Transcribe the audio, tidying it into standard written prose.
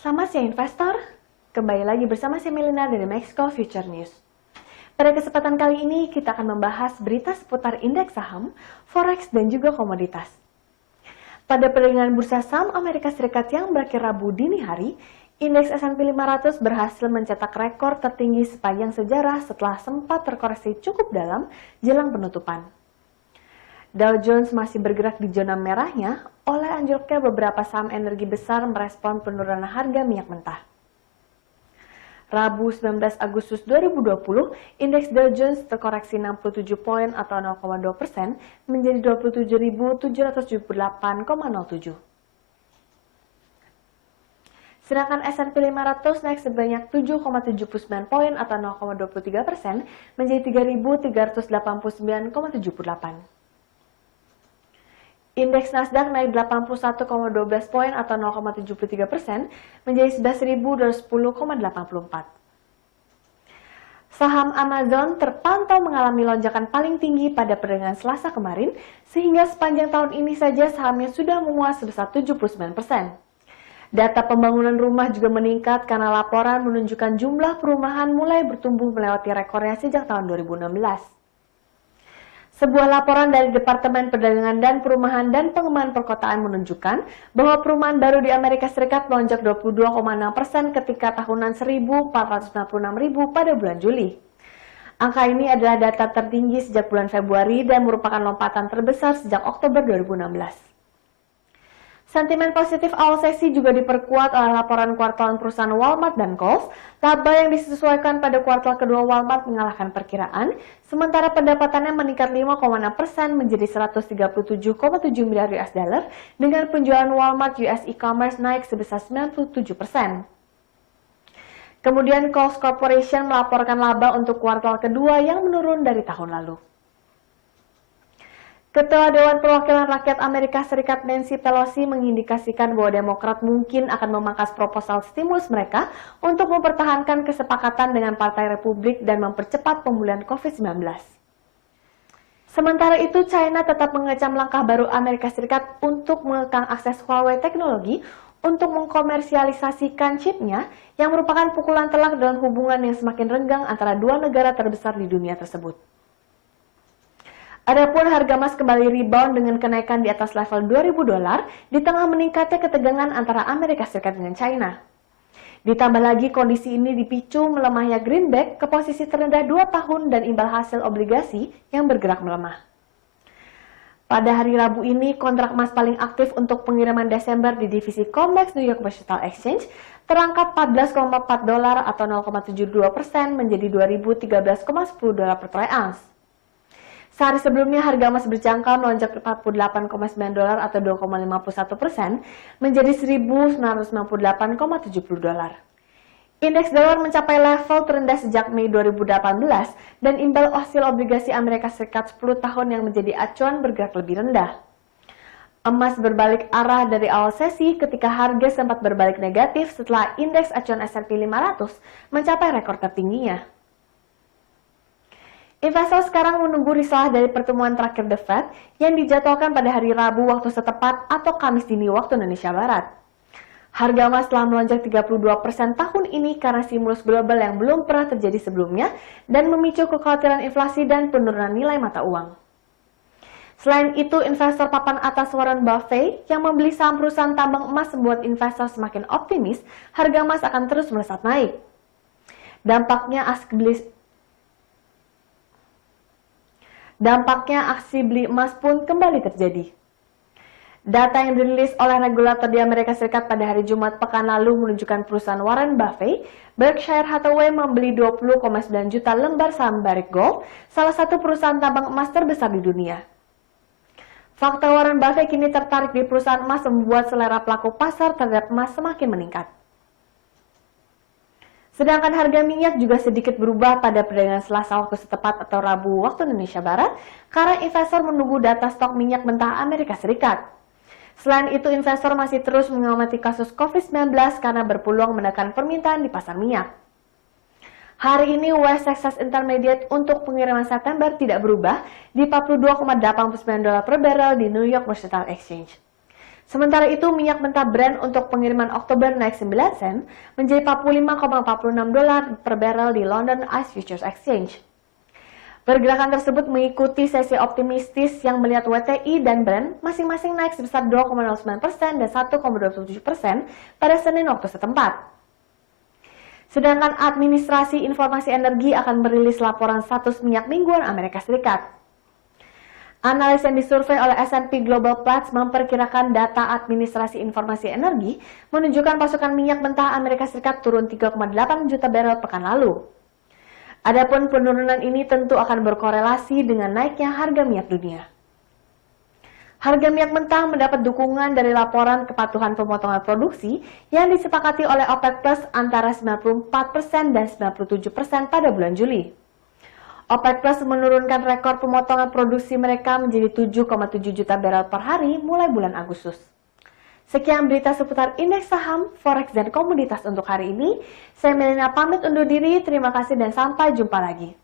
Selamat siang investor, kembali lagi bersama saya Melina dari Mexico Future News. Pada kesempatan kali ini kita akan membahas berita seputar indeks saham, forex dan juga komoditas. Pada perdagangan bursa saham Amerika Serikat yang berakhir Rabu dini hari, indeks S&P 500 berhasil mencetak rekor tertinggi sepanjang sejarah setelah sempat terkoreksi cukup dalam jelang penutupan. Dow Jones masih bergerak di zona merahnya oleh anjloknya beberapa saham energi besar merespon penurunan harga minyak mentah. Rabu 19 Agustus 2020, indeks Dow Jones terkoreksi 67 poin atau 0,2% menjadi 27.778,07. Sedangkan S&P 500 naik sebanyak 7,79 poin atau 0,23% menjadi 3.389,78. Indeks Nasdaq naik 81,12 poin atau 0,73% menjadi 11.210,84. Saham Amazon terpantau mengalami lonjakan paling tinggi pada perdagangan Selasa kemarin, sehingga sepanjang tahun ini saja sahamnya sudah menguat sebesar 79%. Data pembangunan rumah juga meningkat karena laporan menunjukkan jumlah perumahan mulai bertumbuh melewati rekornya sejak tahun 2016. Sebuah laporan dari Departemen Perdagangan dan Perumahan dan Pengembangan Perkotaan menunjukkan bahwa perumahan baru di Amerika Serikat melonjak 22,6% ketika tahunan 1.496.000 pada bulan Juli. Angka ini adalah data tertinggi sejak bulan Februari dan merupakan lompatan terbesar sejak Oktober 2016. Sentimen positif awal sesi juga diperkuat oleh laporan kuartalan perusahaan Walmart dan Kohl's. Laba yang disesuaikan pada kuartal kedua Walmart mengalahkan perkiraan, sementara pendapatannya meningkat 5,6% menjadi 137,7 miliar US dollar dengan penjualan Walmart US e-commerce naik sebesar 97%. Kemudian Kohl's Corporation melaporkan laba untuk kuartal kedua yang menurun dari tahun lalu. Ketua Dewan Perwakilan Rakyat Amerika Serikat Nancy Pelosi mengindikasikan bahwa Demokrat mungkin akan memangkas proposal stimulus mereka untuk mempertahankan kesepakatan dengan Partai Republik dan mempercepat pemulihan COVID-19. Sementara itu, China tetap mengecam langkah baru Amerika Serikat untuk mengekang akses Huawei teknologi untuk mengkomersialisasikan chipnya yang merupakan pukulan telak dalam hubungan yang semakin renggang antara dua negara terbesar di dunia tersebut. Adapun harga emas kembali rebound dengan kenaikan di atas level $2.000 di tengah meningkatnya ketegangan antara Amerika Serikat dengan China. Ditambah lagi kondisi ini dipicu melemahnya greenback ke posisi terendah 2 tahun dan imbal hasil obligasi yang bergerak melemah. Pada hari Rabu ini, kontrak emas paling aktif untuk pengiriman Desember di divisi COMEX New York Mercantile Exchange terangkat $14,4 atau 0,72% menjadi $2.013,10 per troy ounce. Sehari sebelumnya harga emas berjangkau melonjak $48,9 atau 2,51% menjadi $1.998,70. Indeks dolar mencapai level terendah sejak Mei 2018 dan imbal hasil obligasi Amerika Serikat 10 tahun yang menjadi acuan bergerak lebih rendah. Emas berbalik arah dari awal sesi ketika harga sempat berbalik negatif setelah indeks acuan S&P 500 mencapai rekor tertingginya. Investor sekarang menunggu risalah dari pertemuan terakhir The Fed yang dijadwalkan pada hari Rabu waktu setempat atau Kamis dini waktu Indonesia Barat. Harga emas telah melonjak 32% tahun ini karena stimulus global yang belum pernah terjadi sebelumnya dan memicu kekhawatiran inflasi dan penurunan nilai mata uang. Selain itu, investor papan atas Warren Buffett yang membeli saham perusahaan tambang emas membuat investor semakin optimis harga emas akan terus melesat naik. Dampaknya aksi beli emas pun kembali terjadi. Data yang dirilis oleh regulator di Amerika Serikat pada hari Jumat pekan lalu menunjukkan perusahaan Warren Buffett, Berkshire Hathaway membeli 20,9 juta lembar saham Barrick Gold, salah satu perusahaan tambang emas terbesar di dunia. Fakta Warren Buffett kini tertarik di perusahaan emas membuat selera pelaku pasar terhadap emas semakin meningkat. Sedangkan harga minyak juga sedikit berubah pada perdagangan Selasa waktu setempat atau Rabu waktu Indonesia Barat karena investor menunggu data stok minyak mentah Amerika Serikat. Selain itu, investor masih terus mengamati kasus COVID-19 karena berpeluang menekan permintaan di pasar minyak. Hari ini West Texas Intermediate untuk pengiriman September tidak berubah di $42,89 per barrel di New York Mercantile Exchange. Sementara itu, minyak mentah Brent untuk pengiriman Oktober naik 9 sen menjadi $45,46 per barrel di London ICE Futures Exchange. Pergerakan tersebut mengikuti sesi optimistis yang melihat WTI dan Brent masing-masing naik sebesar 2,09% dan 1,27% pada Senin waktu setempat. Sedangkan Administrasi Informasi Energi akan merilis laporan status minyak mingguan Amerika Serikat. Analis yang disurvei oleh S&P Global Platts memperkirakan data Administrasi Informasi Energi menunjukkan pasokan minyak mentah Amerika Serikat turun 3,8 juta barel pekan lalu. Adapun penurunan ini tentu akan berkorelasi dengan naiknya harga minyak dunia. Harga minyak mentah mendapat dukungan dari laporan kepatuhan pemotongan produksi yang disepakati oleh OPEC Plus antara 94% dan 97% pada bulan Juli. OPEC Plus menurunkan rekor pemotongan produksi mereka menjadi 7,7 juta barel per hari mulai bulan Agustus. Sekian berita seputar indeks saham, forex, dan komoditas untuk hari ini. Saya Melina pamit undur diri, terima kasih dan sampai jumpa lagi.